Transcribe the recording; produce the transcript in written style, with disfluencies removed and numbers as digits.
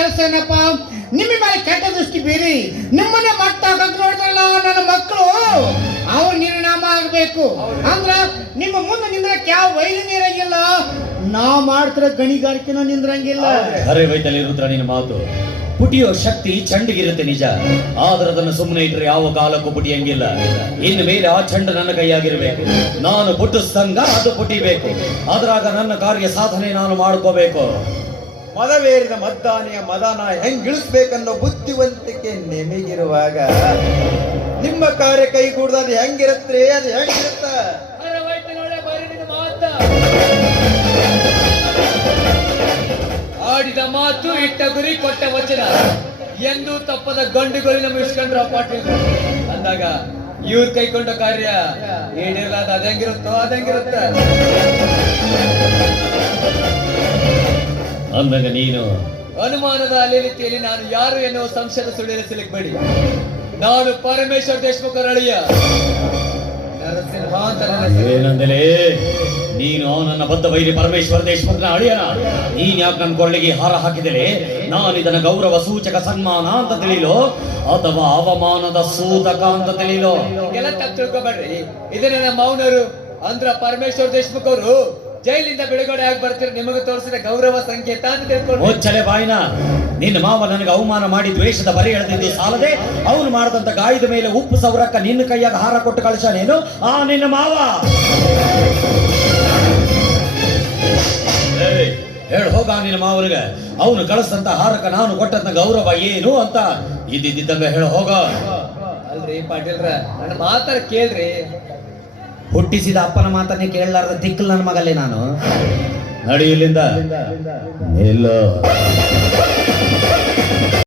ಕೆಲಸ ಏನಪ್ಪ? ನಿಮ್ಮ ಮೇಲೆ ಕೆಟ್ಟ ದೃಷ್ಟಿ ಬೀರಿ ನಿಮ್ಮನ್ನೇ ಮಟ್ಟ ನೋಡ್ತಾರಲ್ಲ ನನ್ನ ಮಕ್ಕಳು, ಅವ್ರ ನಿರ್ನಾಮ ಆಗ್ಬೇಕು ಅಂದ್ರ ನಿಮ್ಮ ಮುಂದೆ ನಿಂದ್ರಕ್ಕೆ ಯಾವ ವೈದ್ಯ ನೀರಂಗಿಲ್ಲ, ನಾವ್ ಮಾಡ್ತಿರೋ ಗಣಿಗಾರಿಕೆನೂ ನಿಂದ್ರಂಗಿಲ್ಲ. ಅರೆ ವೈತಲಿ ರುದ್ರ ನಿನ್ನ ಮಾತು. ಪುಟಿಯೋ ಶಕ್ತಿ ಚಂಡಿಗಿರುತ್ತೆ ನಿಜ, ಆದ್ರೆ ಅದನ್ನು ಸುಮ್ಮನೆ ಇಟ್ರೆ ಯಾವ ಕಾಲಕ್ಕೂ ಪುಟಿಯಂಗಿಲ್ಲ. ಇನ್ನು ಮೇಲೆ ಆ ಚಂಡ ನನ್ನ ಕೈಯಾಗಿರ್ಬೇಕು. ನಾನು ಪುಟ್ಟಿಸ್ದಂಗ ಅದು ಪುಟಿಬೇಕು. ಅದ್ರಾಗ ನನ್ನ ಕಾರ್ಯ ಸಾಧನೆ ನಾನು ಮಾಡ್ಕೋಬೇಕು. ಮದವೇರಿದ ಮದ್ದಾನೆಯ ಮದನ ಹೆಂಗಿಳಿಸ್ಬೇಕನ್ನೋ ಬುದ್ಧಿವಂತಿಕೆ ನಿಮಗಿರುವಾಗ ನಿಮ್ಮ ಕಾರ್ಯ ಕೈಗೂಡ್ದ ಅದು ಹೆಂಗಿರತ್ರಿ? ಅದು ಹೆಂಗಿರುತ್ತ? ಆಡಿದ ಮಾತು, ಇಟ್ಟ ಗುರಿ, ಕೊಟ್ಟ ವಚನ ಎಂದು ತಪ್ಪದ ಗಂಡುಗಳಿನ ಮಿಸ್ಕೊಂಡ್ರ ಪಾಟೀಲ್ ಅಂದಾಗ ಇವ್ರ ಕೈಕೊಂಡ ಕಾರ್ಯ ಈಡೇರಲಾದ ಅದಂಗಿರುತ್ತೋ ಅದಂಗಿರುತ್ತ. ಅಂದಾಗ ನೀನು ಅನುಮಾನದ ಅಲೆ ರೀತಿಯಲ್ಲಿ ನಾನು ಯಾರು ಎನ್ನುವ ಸಂಶಯದ ಸುಳಿಯಲ್ಲಿ ಸಿಲುಕಬೇಡಿ. ನಾನು ಪರಮೇಶ್ವರ್ ದೇಶಮುಖರ ಅಳಿಯ ನರಸಿಂಹ ಅಂತ ನನ್ನ ಹೆಸರು. ಏನಂದಲೇ ನೀನು ನನ್ನ ಬದ್ಧ ವೈರಿ ಪರಮೇಶ್ವರ ದೇಶಮುಖನ ಅಳಿಯನ? ನೀನ್ ಯಾಕೆ ನನ್ನ ಕೊಳ್ಳಿಗೆ ಹಾರ ಹಾಕಿದೆಲೆ? ನಾನು ಇದನ್ನ ಗೌರವ ಸೂಚಕ ಸನ್ಮಾನ ಅಂತ ತಿಳಿಲೋ ಅಥವಾ ಅವಮಾನದ ಸೂತಕ ಅಂತ ತಿಳಿಲೋ? ಎಲ್ಲ ತಪ್ಪು ತಿಳ್ಕೊಬೇಡ್ರಿ. ಇದನ್ನ ನಮ್ಮ ಮೌನರು ಅಂದ್ರ ಪರಮೇಶ್ವರ ದೇಶಮುಖ್ ಅವರು ಜೈಲಿಂದ ಬಿಡುಗಡೆ ಆಗಿ ಬರ್ತೀರ ನಿಮಗೆ ತೋರಿಸಿದ ಗೌರವ ಸಂಕೇತ ಅಂತ ತಿಳ್ಕೊಂಡು. ಮುಚ್ಚಲೆ ಬಾಯಿನ. ನಿನ್ನ ಮಾವ ನನಗೆ ಅವಮಾನ ಮಾಡಿ ದ್ವೇಷದ ಬರಿ ಎಳೆದಿದ್ದು ಸಾಲದೆ ಅವನು ಮಾಡಿದಂತ ಗಾಯದ ಮೇಲೆ ಉಪ್ಪು ಸವರಕ್ಕ ನಿನ್ನ ಕೈಯಾಗ ಹಾರ ಕೊಟ್ಟು ಕಳಿಸಾನೇನು ಆ ನಿನ್ನ ಮಾವ? ಹೇಳ ಹೋಗ ನಿನ್ನ ಮಾವನಿಗೆ ಅವನು ಕಳಿಸಂತ ಹಾರಕ ನಾನು ಕೊಟ್ಟಂತ ಗೌರವ ಏನು ಅಂತ ಇದ್ದಿದ್ದಂಗ ಹೇಳ ಹೋಗ. ಅಲ್ರಿ ಪಾಟೀಲ್ರ, ನನ್ನ ಮಾತಾಡ ಕೇಳ್ರಿ. ಹುಟ್ಟಿಸಿದ ಅಪ್ಪನ ಮಾತನ್ನೇ ಕೇಳಲಾರ್ದ ದಿಕ್ಕಲ್ ನನ್ನ ಮಗಲ್ಲೇ ನಾನು. ನಡಿ ಇಲ್ಲಿಂದ. ಇಲ್ಲ